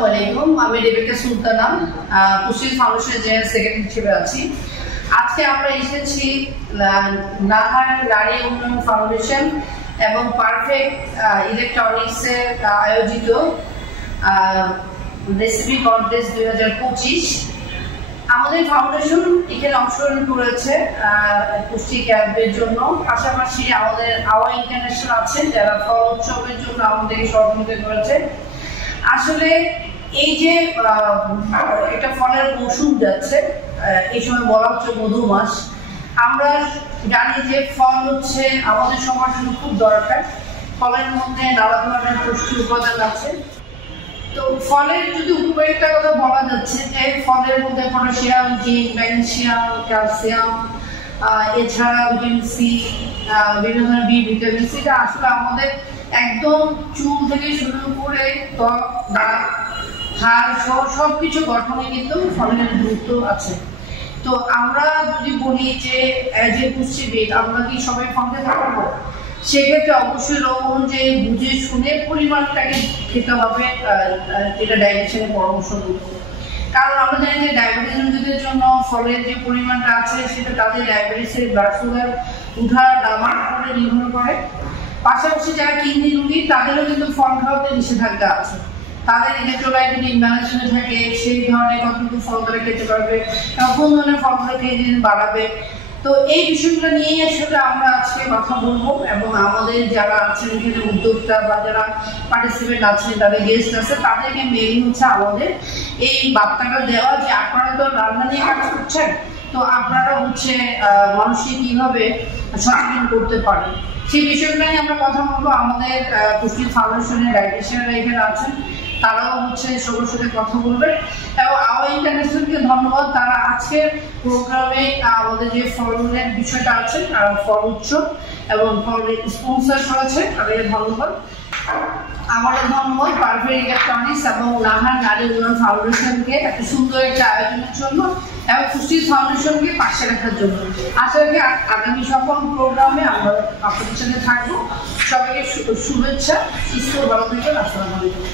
আসসালামু আলাইকুম, আমি রেবেকা সুলতানা, পুষ্টি ফাউন্ডেশনের জেনারেল সেক্রেটারি হিসেবে আছি। আজকে আমরা এসেছি নাহার নারী উন্নয়ন ফাউন্ডেশন এবং পারফেক্ট ইলেকট্রনিক্সের আয়োজিত রেসিপি কন্টেস্ট 2025। আমাদের ফাউন্ডেশন এখানে অংশগ্রহণ করেছে পুষ্টি ক্যাম্পের জন্য। পাশাপাশি আমাদের আওয়া ইন্টারন্যাশনাল আছেন, যারা ফল উৎসবের জন্য আমাদেরকে সহযোগিতা করেছে। আসলে এই যে একটা ফলের মৌসুম যাচ্ছে, এই সময় বলা হচ্ছে মধু মাস। আমরা জানি যে ফল হচ্ছে আমাদের সবার জন্য খুব দরকার। ফলের মধ্যে নানা ধরনের পুষ্টি উপাদান আছে। তো ফলের যদি উপকারিতার কথা বলা যাচ্ছে, যে ফলের মধ্যে পটাশিয়াম, জিঙ্ক, ম্যাগনেসিয়াম, ক্যালসিয়াম, এছাড়া ভিটামিন সি, বিভিন্ন ধরনের বি ভিটামিন সি, এটা আসলে আমাদের একদম চুল থেকে শুরু করে ত্বক, দাঁত, হাড় সহ সবকিছু গঠনে কিন্তু ফলের গুরুত্ব আছে। তো আমরা যদি বলি যে পুষ্টিবিদ আমরা কি সবাই ফল খেতে পারবো, সেক্ষেত্রে অবশ্যই লবণ যে বুঝে শুনে পরিমাণটাকে খেতে হবে, যেটা ডায়েটিশিয়ানের পরামর্শ করবো। কারণ আমরা জানি যে ডায়াবেটিস রোগীদের জন্য ফলের যে পরিমাণটা আছে সেটা তাদের ডায়াবেটিসের ব্লাড সুগার উঠার নামার উপরে নির্ভর করে। পাশাপাশি যারা কিডনি রোগী তাদেরও কিন্তু ফল খাওয়াতে নিষেধাজ্ঞা আছে। তাদের ইলেকট্রোলাইট যদি ইমব্যালেন্সে থাকে, সেই ধরনের কতটুকু ফল তারা খেতে পারবে, কোন ধরনের ফলগুলো খেয়ে দিন বাড়াবে। তো এই বিষয়গুলো নিয়ে আসলে আমরা আজকে কথা বলবো, এবং আমাদের যারা আছেন এখানে উদ্যোক্তা বা যারা পার্টিসিপেন্ট আছেন, তাদের গেস্ট আছে, তাদেরকে মেইন হচ্ছে আমাদের এই বার্তাটা দেওয়া যে আপনারা তো রান্না নিয়ে কাজ করছেন, তো আপনারা হচ্ছে মানুষকে কিভাবে সচেতন করতে পারেন, সেই বিষয়গুলো নিয়ে আমরা কথা বলবো। আমাদের পুষ্টি ফাউন্ডেশনের ডায়েটিশিয়ানরা এখানে আছেন, তারাও হচ্ছে সবার সাথে কথা বলবেন। এবং আওয়া ইন্টারন্যাশনালকে ধন্যবাদ, তারা আজকের প্রোগ্রামে আমাদের যে ফলের বিষয়টা আছে, ফল উৎসব এবং ফলের স্পন্সর করেছে, তাদের ধন্যবাদ। আমাদের ধন্যবাদ পারফেক্ট ইলেকট্রনিক্স এবং নাহার নারী উন্নয়ন ফাউন্ডেশনকে এত সুন্দর একটা আয়োজনের জন্য এবং পুষ্টি ফাউন্ডেশনকে পাশে রাখার জন্য। আশা করি আগামী সকল প্রোগ্রামে আমরা আপনাদের সাথে থাকবো। সবাইকে শুভেচ্ছা, সুস্থ ভালো থাকবেন। আসসালামু আলাইকুম।